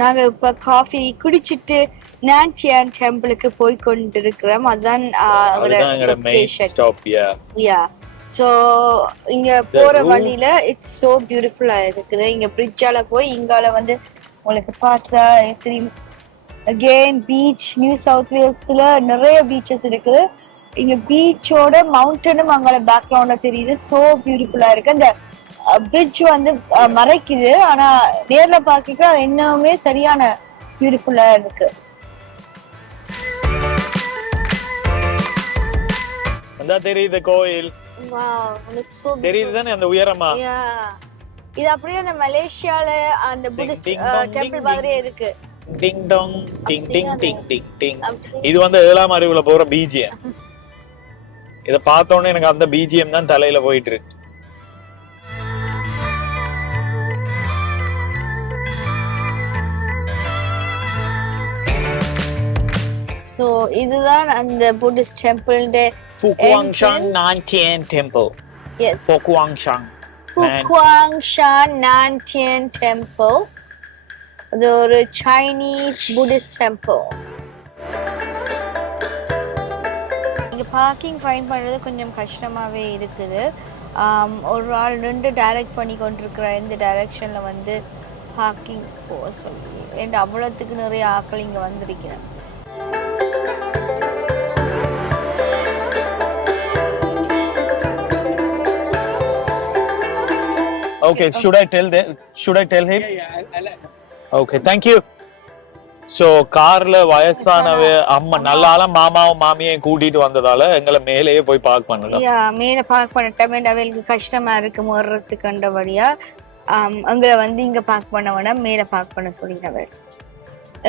நாங்க இப்ப காஃபி குடிச்சிட்டு நான்டியான் டெம்பிளுக்கு போய் கொண்டிருக்கிறோம். அதுதான் லொகேஷன். யா ஸோ இங்க போற வழியில இட்ஸ் சோ பியூட்டிஃபுல்லா இருக்குது. இங்க பிரிட்ஜால போய் இங்கால வந்து உங்களுக்கு பார்த்தா தெரியும். அகெயின் பீச், நியூ சவுத் வேல்ஸ்ல நிறைய பீச்சஸ் இருக்குது. இங்க பீச்சோட மவுண்டனும் அங்கால பேக்ரவுண்ட்ல தெரியுது. சோ பியூட்டிஃபுல்லா இருக்கு. அந்த பிரிட்ஜ் வந்து மறைக்குது, ஆனா நேர்ல பாக்க இன்னுமே சரியான பியூட்டிஃபுல்லா இருக்கு. அந்த தெரியுது கோயில். வாவ், இட்ஸ் சோ தெரியுது தானே அந்த உயரமா? யா, இது அப்படியே அந்த மலேசியால அந்த புத்திஸ்ட் டெம்பிள் மாதிரியே இருக்கு. டிங் டாங் டிங் டிங் டிங் டிங் டிங். இது வந்து 7ஆம் அறிவுல போற பிஜிஎம். இத பார்த்த உடனே எனக்கு அந்த பிஜிஎம் தான் தலையில போயிட்டு இருக்கு. சோ இதுதான் அந்த புத்திஸ்ட் டெம்பிள்ட Fo Guang Shan Nan Tien temple. Yes, Fo Guang Shan Nan Tien temple. அது ஒரு சைனீஸ் புத்திஸ்ட் டெம்பிள். இங்க பார்க்கிங் ஃபைன் பண்றது கொஞ்சம் கஷ்டமாவே இருக்குது. ஒரு ஆள் நின்று டைரக்ட் பண்ணி கொண்டிருக்கிற இந்த டைரக்ஷன்ல வந்து பார்க்கிங் போக சொல்லி என் அவ்வளோத்துக்கு நிறைய ஆட்கள் இங்க வந்திருக்கிறேன். Okay, should I tell him? Okay, thank you. So கார்ல வயசானவ அம்மா நல்ல மாமாவும் மாமியையும் கூட்டிட்டு வந்ததால எங்களை மேலேயே போய் பார்க் பண்ணலாம். யா, மேல பார்க் பண்ணிட்டோம். அவளுக்கு கஷ்டமா இருக்கு முறதுக்கு கண்டபடியா எங்களை வந்து இங்க பார்க் பண்ண வேணாம், மேல பார்க் பண்ண சொல்லினவர்.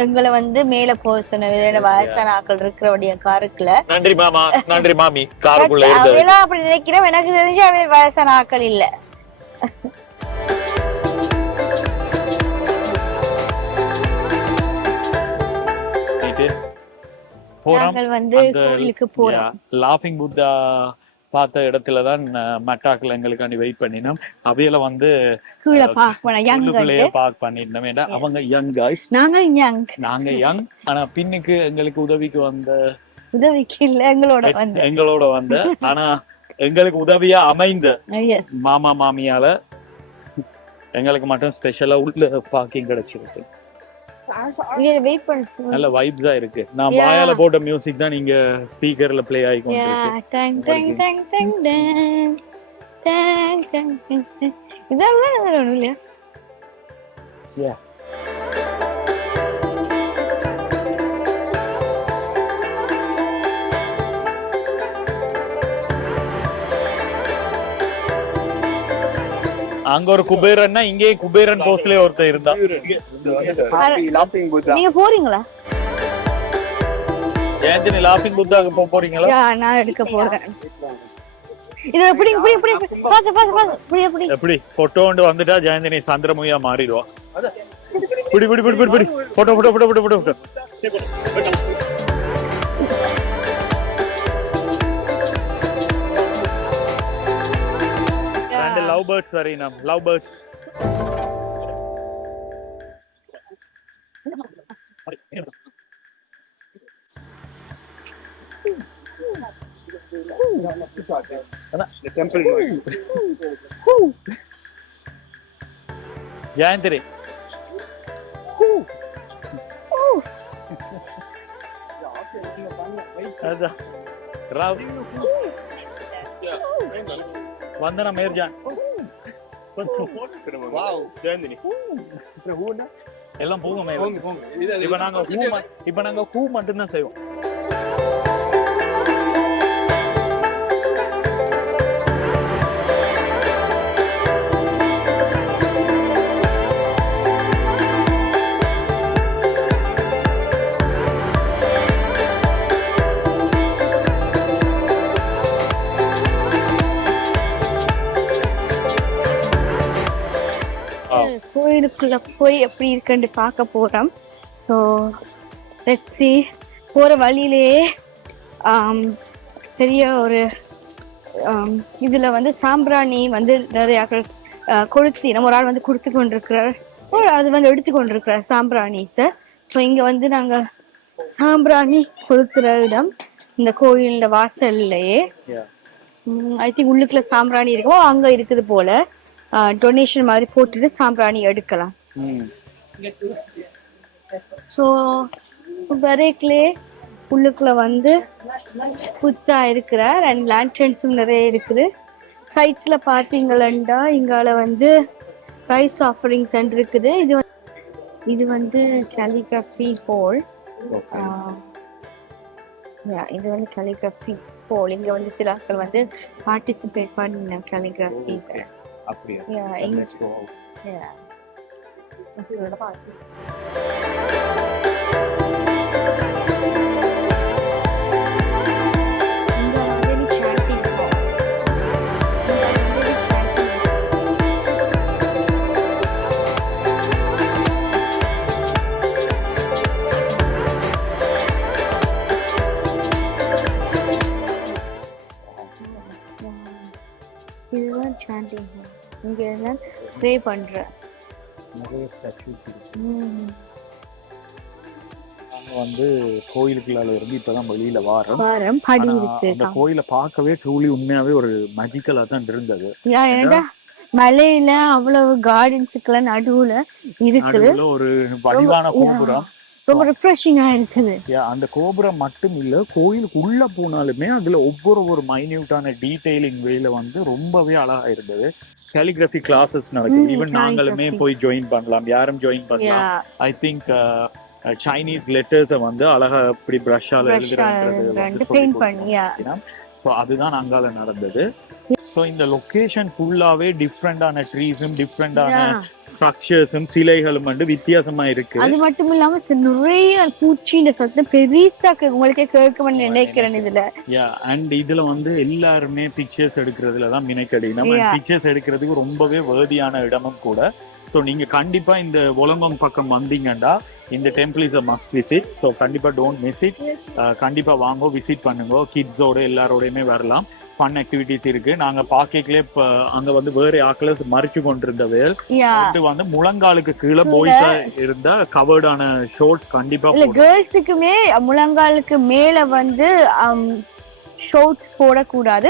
எங்களை வந்து மேல போக சொன்ன வயசான ஆக்கள் இருக்கிறபடியா காருக்குள்ள. நன்றி மாமா, நன்றி மாமி. காருக்குள்ள இருந்து அவெல்லாம் அப்படி நினைக்கிறேன். எனக்கு தெரிஞ்சு அவ வயசான ஆக்கள் இல்ல. நாங்கள் வந்து கோயிலுக்கு போறோம். லாஃபிங் புத்தா பார்த்த இடத்துலதான் மெட்டாக்கள் எங்களுக்காண்டி வெயிட் பண்ணினோம். அவையில வந்து கீழே பார்க் பண்ணிருந்தோம். ஏன்னா அவங்க யங் காய்ஸ், நாங்க யங். ஆனா பின்னுக்கு எங்களுக்கு உதவிக்கு இல்ல, எங்களோட வந்த ஆனா எங்களுக்கு உதவியா அமைந்த மாமா மாமியால எங்களுக்கு மட்டும் ஸ்பெஷலா உள்ள பார்க்கிங் கிடைச்சிருக்கு. நல்ல வைப்ஸா இருக்கு. நான் வாயால போட்ட மியூசிக் தான் நீங்க ஸ்பீக்கர்ல ப்ளே ஆயிக்கும். அங்க ஒரு குபேரன்னா இங்கே குபேரன் போஸ்லயே ஒருத்தர் இருந்தா. நீங்க போறீங்களா? ஜெயந்தினி லாஃபிங் புத்தாக்கு போறீங்களா? நான் எடுக்க போறேன். இது எப்படி போட்டோ வந்துட்டா ஜெயந்தினி சந்திரமுகியா மாறிடுவா. புடி புடி புடி புடி photo photo photo photo photo. Love birds, Sarina. Love birds. Jayantri. Vandana Merjan. எல்லாம் போங்க. இப்ப நாங்க பூ மட்டும்தான் செய்வோம். கோயிலுக்குள்ள போய் எப்படி இருக்குன்னு பார்க்க போறோம். So let's see. போற வழியிலேயே பெரிய ஒரு இதுல வந்து சாம்பிராணி வந்து நிறைய கொளுத்தி நம்ம ஒரு ஆள் வந்து கொடுத்து கொண்டிருக்கிறார். அது வந்து எடுத்துக்கொண்டிருக்கிற சாம்பிராணித்தை. ஸோ இங்க வந்து நாங்க சாம்பிராணி கொடுக்குற இடம் இந்த கோயிலோட வாசல்லையே. ஐ திங்க் உள்ளுக்குள்ள சாம்பிராணி இருக்கும், அங்க இருக்குது போல. டொனேஷன் மாதிரி போட்டுட்டு சாம்பிராணி எடுக்கலாம். ஸோ வரைக்கிலே உள்ளுக்குள்ள வந்து புத்தா இருக்கிறார் அண்ட் லேண்டன்ஸும் நிறைய இருக்குது. சைட்ஸ்ல பாத்தீங்களா இங்கால வந்து ரைஸ் ஆஃபரிங் சென்டர் இருக்குது. இது வந்து கேலிகிராஃபி ஹால். இது வந்து கேலிகிராஃபி ஹால். இங்க வந்து சில ஆட்கள் வந்து பார்ட்டிசிபேட் பண்ண கேலிகிராஃபி. அப்படியே இதுதான் சாண்டிங். இங்க எல்லாம் ப்ரே பண்ற நிறைய ஸ்டாச்சுஸ் இருக்கு. வந்து கோயிலுக்குள்ளால இருந்து இப்பதான் வெளியில வாரம் படி இருக்கு. அந்த கோயிலை பார்க்கவே ட்ரூலி உண்மையாவே ஒரு மேஜிக்கலா தான் இருந்தது. ஏன்டா மலையில அவ்வளவு கார்டன்ஸுக்குள்ள நடுவுல இருக்குது ஒரு வடிவான கோபுரம், ரொம்ப ரிஃப்ரெஷிங்கா இருக்குது. அந்த கோபுரம் மட்டும் இல்ல, கோயிலுக்கு உள்ள போனாலுமே அதுல ஒவ்வொரு மைன்யூட்டான டீடைலிங் வேல வந்து ரொம்பவே அழகா இருந்தது. கேலிகிராஃபி கிளாஸஸ் நடக்குது. ஈவன் நாங்களுமே போய் ஜாயின் பண்ணலாம், யாரும் ஜாயின் பண்ணலாம். ஐ திங்க் சைனீஸ் லெட்டர்ஸை வந்து அழகா இப்படி பிரஷ்ஷால எழுதுறது. ஸோ அதுதான் அங்கால நடந்தது. ஸோ இந்த லொகேஷன் ஃபுல்லாவே டிஃப்ரெண்டான ட்ரீஸும் டிஃப்ரெண்டான ஸ்ட்ரக்சர்ஸும் சிலைகளும் வந்து வித்தியாசமா இருக்கு. அது மட்டும் இல்லாம நிறைய பூச்சின்ற சத்தம் பெருசா உங்களுக்கே கேட்கணும்னு நினைக்கிறேன் இதுல. அண்ட் இதுல வந்து எல்லாருமே பிக்சர்ஸ் எடுக்கிறதுல தான் மினைக்கடி. நம்ம பிக்சர்ஸ் எடுக்கிறதுக்கு ரொம்பவே வேர்தியான இடமும் கூட. ஸோ நீங்க கண்டிப்பா இந்த ஒலம்பம் பக்கம் வந்தீங்கன்னா இந்த temple is a must visit. So கண்டிப்பா டோன்ட் மிஸ் இட். கண்டிப்பா வாங்க, விசிட் பண்ணுங்க. கிட்ஸோட எல்லாரோடையுமே வரலாம். ஃபன் ஆக்டிவிட்டிஸ் இருக்கு. நாங்க பாக்கலே அங்க வந்து வேற ஆக்களை மறைச்சு கொண்டிருந்தது வந்து முழங்காலுக்கு கீழே பாய்ஸா இருந்த கவர்டான ஷோர்ட்ஸ் கண்டிப்பா கேர்ள்ஸுக்குமே முழங்காலுக்கு மேல வந்து ஷோர்ட்ஸ் போடக்கூடாது.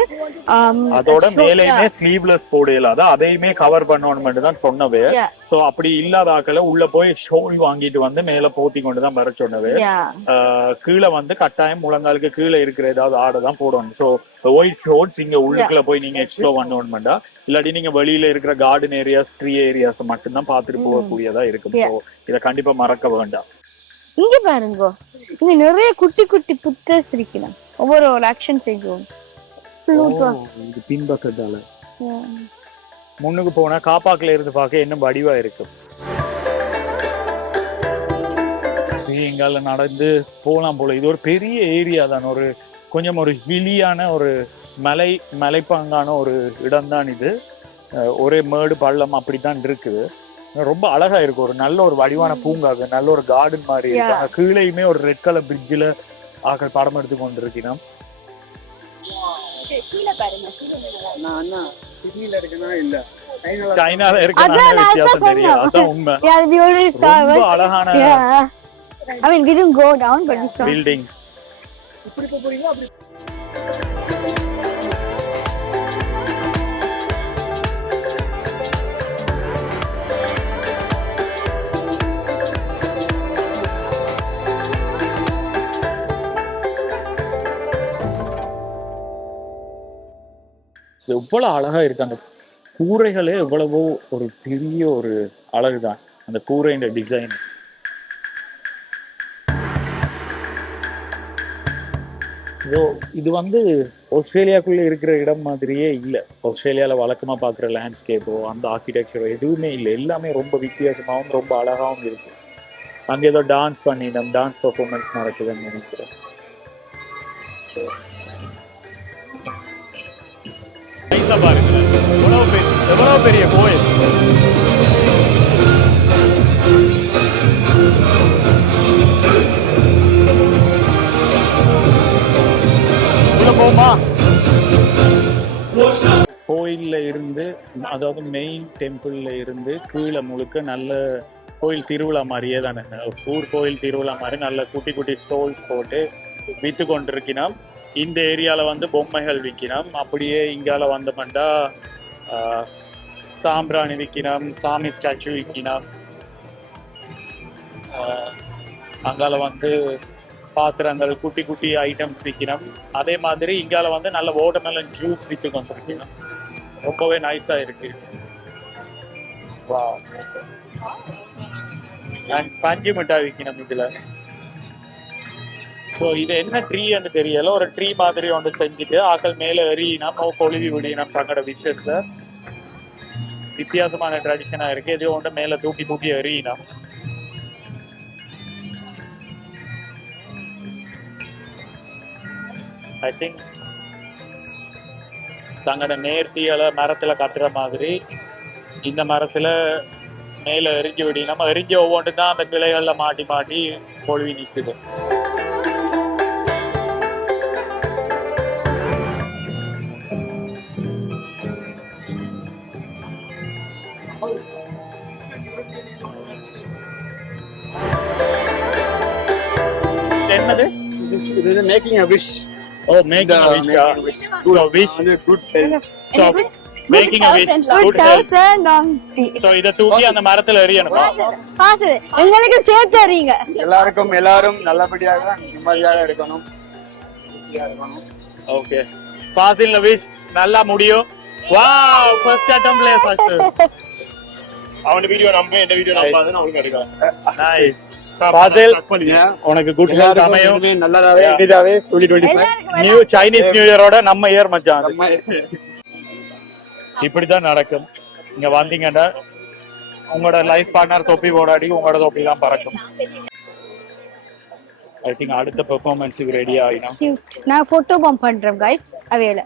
அதோட மேலேயுமே ஸ்லீவ்லெஸ் போடலாத, அதையுமே கவர் பண்ணணும் தான் சொன்னவே. சோ அப்படி இல்லாத ஆக்களை உள்ள போய் ஷோல் வாங்கிட்டு வந்து மேல போத்தி கொண்டுதான் வர சொன்னவே. கீழே வந்து கட்டாயம் முழங்காலுக்கு கீழே இருக்கிற ஏதாவது ஆடை தான் போடணும். சோ ஒயிட் ஷோர்ட்ஸ் இங்க உள்ளுக்குள்ள போய் நீங்க எக்ஸ்ப்ளோர் பண்ணணும்டா. இல்லாட்டி நீங்க வெளியில இருக்கிற கார்டன் ஏரியாஸ், ட்ரீ ஏரியாஸ் மட்டும்தான் பாத்துட்டு போகக்கூடியதா இருக்கும். சோ இதை கண்டிப்பா மறக்க வேண்டாம். இங்க பாருங்க, இங்க நிறைய குட்டி குட்டி புத்தர்ஸ் இருக்கலாம். ஒவ்வொரு ஆக்ஷன் செய்வோம். இது பின்பக்கத்தால முன்னுக்கு போனா காப்பாக்குல இருந்து பார்க்க இன்னும் வடிவா இருக்கும். எங்கால நடந்து போலாம் போல. இது ஒரு பெரிய ஏரியா தான். ஒரு கொஞ்சம் ஒரு ஹிலியான ஒரு மலைப்பாங்கான ஒரு இடம் தான் இது. ஒரே மேடு பள்ளம் அப்படித்தான் இருக்குது. ரொம்ப அழகா இருக்கு. ஒரு நல்ல ஒரு வடிவான பூங்காக, நல்ல ஒரு கார்டன் மாதிரி இருக்கு. கீழேயுமே ஒரு ரெட் கலர் பிரிட்ஜில் ஆக்கள் படம் எடுத்து கொண்டிருக்கிறோம். சைனால இருக்கு வித்தியாசம் தெரியும். அதான் உண்மை. ரொம்ப அழகான பில்டிங். எவ்வளவு அழகா இருக்கு. அந்த கூரைகளே எவ்வளவோ ஒரு பெரிய ஒரு அழகுதான் அந்த கூரையின் டிசைன். இது வந்து ஆஸ்திரேலியாக்குள்ள இருக்கிற இடம் மாதிரியே இல்லை. ஆஸ்திரேலியால வழக்கமா பாக்குற லேண்ட்ஸ்கேப்போ அந்த ஆர்கிடெக்சரோ எதுவுமே இல்லை. எல்லாமே ரொம்ப வித்தியாசமாகவும் ரொம்ப அழகாவும் இருக்கு. அங்க ஏதோ டான்ஸ் பண்ணிட்டோம், டான்ஸ் பெர்ஃபார்மன்ஸ் நடக்குதுன்னு நினைக்கிறேன். பாருங்களேன், எவ்வளவு பெரிய கோயில். போமா கோயில்ல இருந்து, அதாவது மெயின் டெம்பிள்ல இருந்து கீழே முழுக்க நல்ல கோயில் திருவிழா மாதிரியே தானே, ஊர் கோயில் திருவிழா மாதிரி நல்ல குட்டி குட்டி ஸ்டால்ஸ் போட்டு விற்று கொண்டிருக்கணும். இந்த ஏரியாவில் வந்து பொம்மைகள் விற்கணும். அப்படியே இங்கால வந்தோம்னா சாம்பிராணி விற்கணும், சாமி ஸ்டாச்சு விற்கணும். அங்கால வந்து பாத்திரங்கள், குட்டி குட்டி ஐட்டம்ஸ் விற்கணும். அதே மாதிரி இங்கால வந்து நல்ல வாட்டர்மெலன் ஜூஸ் விற்று கொண்டிருக்கணும். ரொம்பவே நைஸா இருக்கு. பஞ்சு மிட்டாய் விற்கணும் இதுல. ஸோ இது என்ன ட்ரீன்னு தெரியல, ஒரு ட்ரீ மாதிரி ஒன்று செஞ்சுட்டு ஆக்கள் மேல எறியினம் கொழுவி விடியினம் தங்களோட விஷயத்துல. வித்தியாசமான ட்ரெடிஷனா இருக்கு. இது ஒன்று மேல தூக்கி தூக்கி எறியினம். ஐ திங்க் தங்களோட நேர்த்திகளை மரத்துல கட்டுற மாதிரி இந்த மரத்துல மேல எரிஞ்சு விடி, நம்ம எரிஞ்ச ஒவ்வொன்று தான் அந்த கிளைகள்ல மாட்டி மாட்டி கொழுவி நிற்குது. என்னது இது? Making a wish. Oh, making a wish. Good wish. Good health. So, making a wish. Good health. So, இத தூக்கி அந்த மரத்துல எறியணுமா? எங்களுக்கு சேர்த்து அறியுங்க. எல்லாரும் நல்லபடியாக நிம்மதியாக இருக்கணும். ஓகே. பாசில் விஷ் நல்லா முடியும். வாவ், ஃபர்ஸ்ட் அட்டெம்ப்ட்ல ஃபர்ஸ்ட். அவன வீடியோ நம்ம இந்த வீடியோ நம்ம பார்த்தா அவனுக்கு கிடைக்கும். நைஸ். பாசில் உனக்கு குட் ஹெல்த் அமையும். நல்லதாவே இதாவே 2025 நியூ சைனீஸ் நியூ இயரோட நம்ம இயர் மச்சான். இப்படிதான் நடக்கும். இங்க வந்தீங்கன்னா உங்களோட லைஃப் பார்ட்னர் தொப்பி போடாடி உங்களோட தொப்பி தான் பறக்கும். ஐ திங்க் அடுத்த பெர்ஃபார்மன்ஸுக்கு ரெடி ஆகிடும். நான் போட்டோ பம்ப் பண்றேன் गाइस. அவேல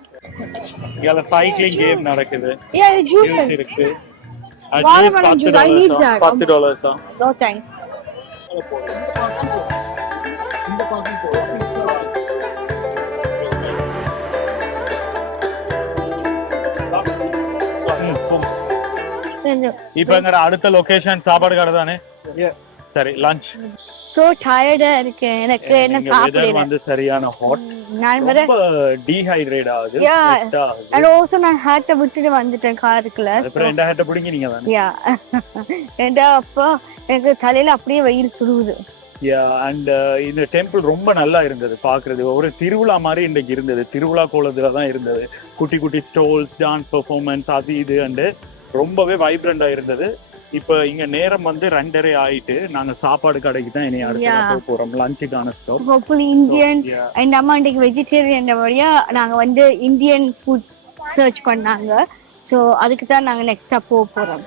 இங்க சைக்கிளிங் கேம் நடக்குது. ஜூஸ் இருக்கு. Watermelon juice. I need that. $10. No thanks. இப்ப எங்க அடுத்த லொகேஷன் சாப்பாடு கடை தானே? சரி, லஞ்ச். சோ டயர்டா இருக்கு எனக்கு. என்ன சாப்பிடுறது வந்து சரியான ஹாட். நான் வர டீஹைட்ரேட் ஆகுது. and also நான் ஹாட்ட விட்டுட்டு வந்துட்டேன் காருக்குள்ள. அப்புறம் இந்த ஹாட்ட புடிங்க நீங்க தானே? யா. ஏண்டா அப்பா எனக்கு தலையில அப்படியே வெயில் சுடுது. யா. அண்ட் இந்த டெம்பிள் ரொம்ப நல்லா இருந்தது பாக்குறது. ஒரு திருவிழா மாதிரி இன்னைக்கு இருந்தது. திருவிழா கோலத்துல தான் இருந்தது. குட்டி குட்டி ஸ்டால்ஸ், டான்ஸ் பெர்ஃபார்மன்ஸ், அது இது அண்ட் ரொம்பவே வைப்ரண்டா இருந்தது. இப்ப இங்க நேரம் வந்து 2:30 ஆயிட்டு நாங்க சாப்பாடு கடைக்கு தான் இனி அடுத்து போறோம். லஞ்சுக்கான ஸ்டாப். ஹோப்ஃபுல்லி இந்தியன் அண்ட் அம்மா இன்னைக்கு வெஜிடேரியன் வழியா நாங்க வந்து இந்தியன் ஃபுட் சர்ச் பண்ணாங்க. ஸோ அதுக்கு தான் நாங்க நெக்ஸ்டா போறோம்.